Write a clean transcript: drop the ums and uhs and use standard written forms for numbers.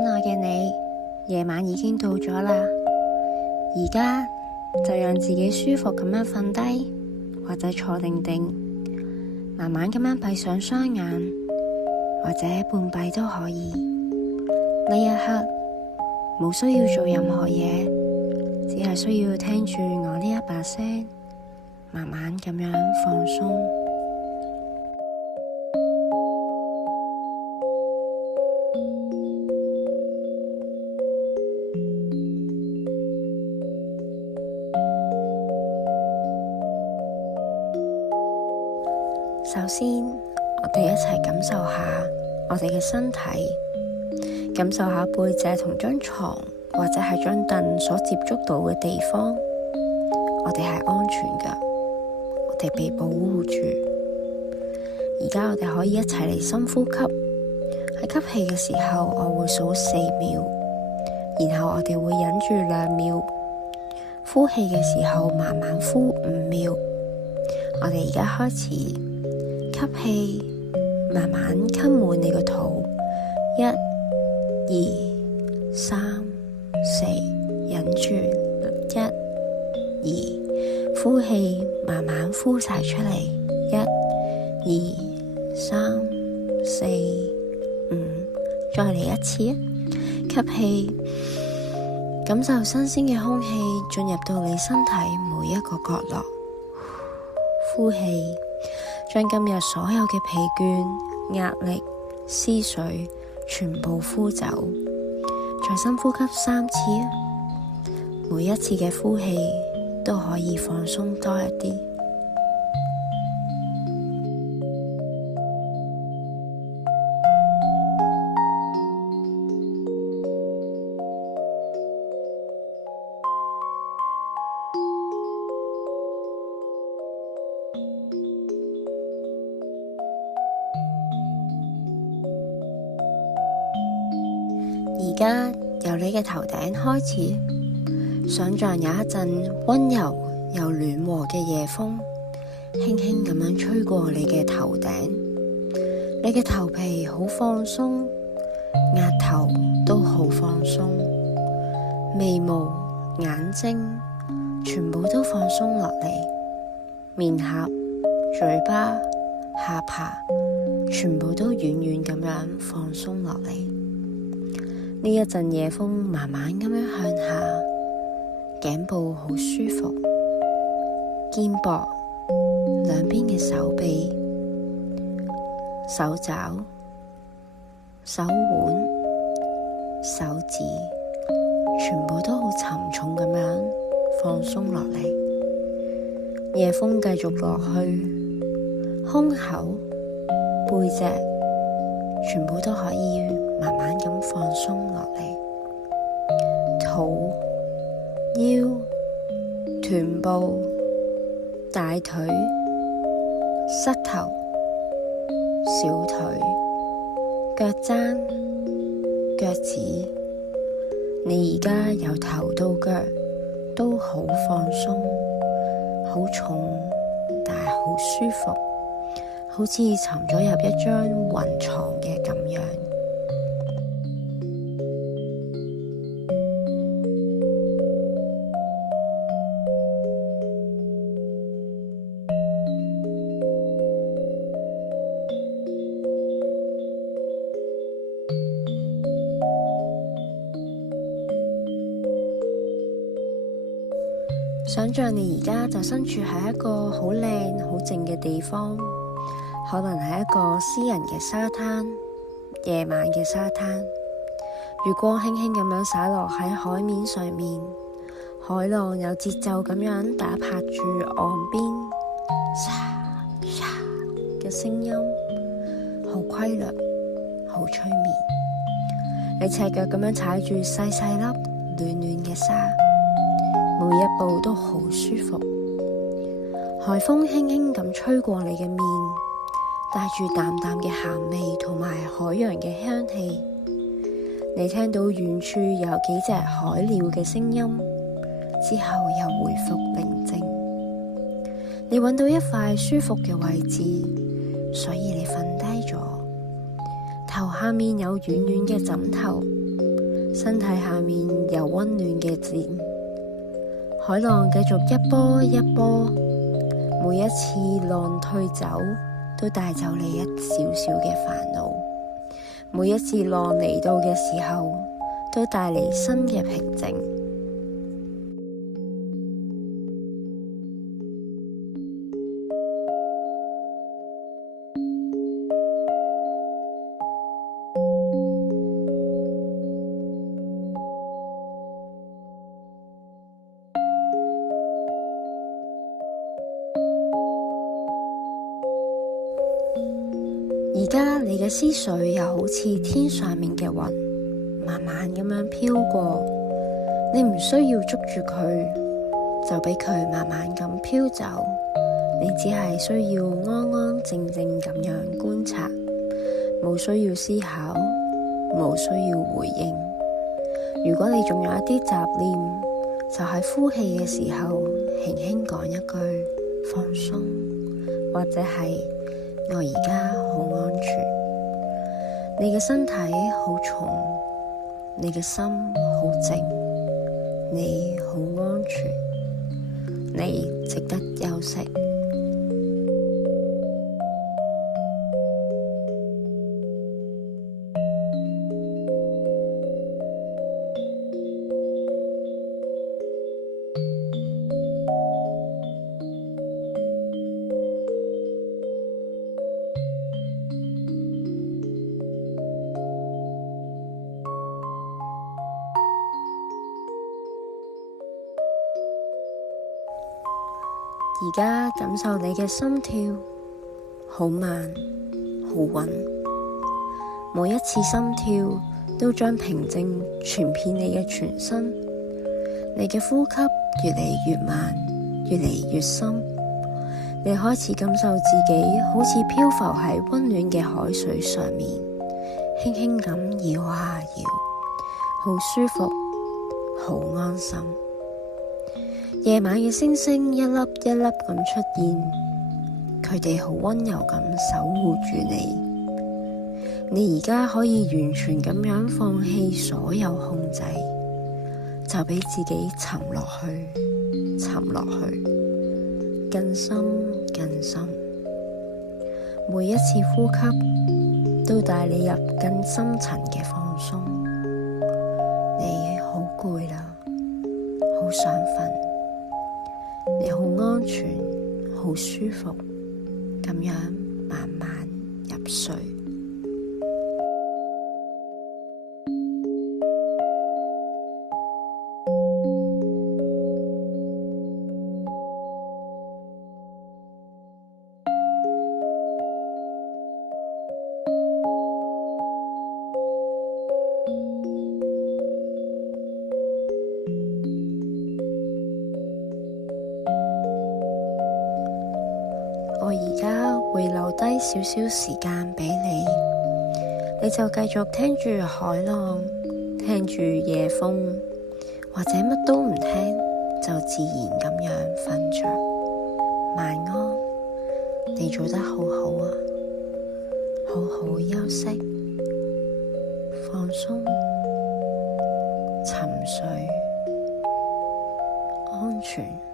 親愛嘅你，夜晚已經到咗啦，而家就讓自己舒服咁樣瞓低，或者坐定定，慢慢咁樣閉上雙眼，或者半閉都可以。呢一刻冇需要做任何嘢，只係需要聽住我呢一把聲，慢慢咁樣放鬆。首先，我哋一齊感受下我哋嘅身體，感受下背脊同張床或者係張凳所接觸到嘅地方，我哋係安全㗎，我哋被保護住。而家我哋可以一齊嚟深呼吸，喺吸氣嘅時候我會數4秒，然後我哋會忍住2秒，呼氣嘅時候慢慢呼5秒。我哋而家開始。吸氣，慢慢吸滿你個肚，1、2、3、4，忍住，1、2，呼氣，慢慢呼晒出嚟，1、2、3、4、5，再嚟一次，吸氣，感受新鮮嘅空氣進入到你身體每一個角落，呼氣。將今日所有嘅疲倦、壓力、思緒全部呼走，再深呼吸3次，每一次嘅呼氣都可以放鬆多一啲。而家由你嘅頭頂開始，想像有一陣溫柔又暖和嘅夜風，輕輕咁樣吹過你嘅頭頂，你嘅頭皮好放鬆，額頭都好放鬆，眉毛、眼睛全部都放鬆落嚟，面頰、嘴巴、下巴全部都軟軟咁樣放鬆落嚟。呢一陣夜風慢慢咁樣向下，頸部好舒服，肩膊、兩邊嘅手臂、手爪、手腕、手指，全部都好沉重咁樣放鬆落嚟。夜風繼續落去，胸口、背脊，全部都可以慢慢咁放鬆落嚟，肚、腰、臀部、大腿、膝頭、小腿、腳踭、腳趾，你而家由頭到腳都好放鬆，好重，但係好舒服，好似沉咗入一張雲床嘅咁樣。想像你而家就身處喺一個好靚、好靜嘅地方，可能係一個私人嘅沙灘，夜晚嘅沙灘，月光輕輕咁樣灑落喺海面上面，海浪有節奏咁樣打拍住岸邊，沙沙嘅聲音，好規律，好催眠。你赤腳咁樣踩住細細粒暖暖嘅沙，每一步都好舒服，海風輕輕咁吹過你嘅面，帶住淡淡嘅鹹味同埋海洋嘅香氣。你聽到遠處有幾隻海鳥嘅聲音，之後又回復寧靜。你揾到一塊舒服嘅位置，所以你瞓低咗，頭下面有軟軟嘅枕頭，身體下面有溫暖嘅箭，海浪繼續一波一波，每一次浪退走都帶走你一少少嘅煩惱，每一次浪嚟到嘅時候都帶嚟新嘅平靜。而家你嘅思緒又好似天上面嘅雲，慢慢咁樣飄過，你唔需要捉住佢，就俾佢慢慢咁飄走。你只係需要安安靜靜咁樣觀察，冇需要思考，冇需要回應。如果你仲有一啲雜念，就喺呼氣嘅時候輕輕講一句放鬆，或者係我而家好安全。你嘅身體好重，你嘅心好靜，你好安全，你值得休息。而家感受你嘅心跳，好慢，好穩。每一次心跳都將平靜傳遍你嘅全身。你嘅呼吸越嚟越慢，越嚟越深。你開始感受自己好似漂浮喺溫暖嘅海水上面，輕輕咁搖啊搖，好舒服，好安心。夜晚嘅星星一粒一粒咁出現，佢哋好溫柔咁守護住你。你而家可以完全咁樣放棄所有控制，就俾自己沉落去，沉落去，更深更深。每一次呼吸都帶你入更深層嘅放鬆。你好攰啦，好想瞓。你好安全，好舒服，咁樣慢慢入睡。我而家會留低少少時間俾你，你就繼續聽住海浪，聽住夜風，或者乜都唔聽，就自然咁樣瞓着。晚安，你做得好好啊，好好休息，放鬆，沉睡，安全。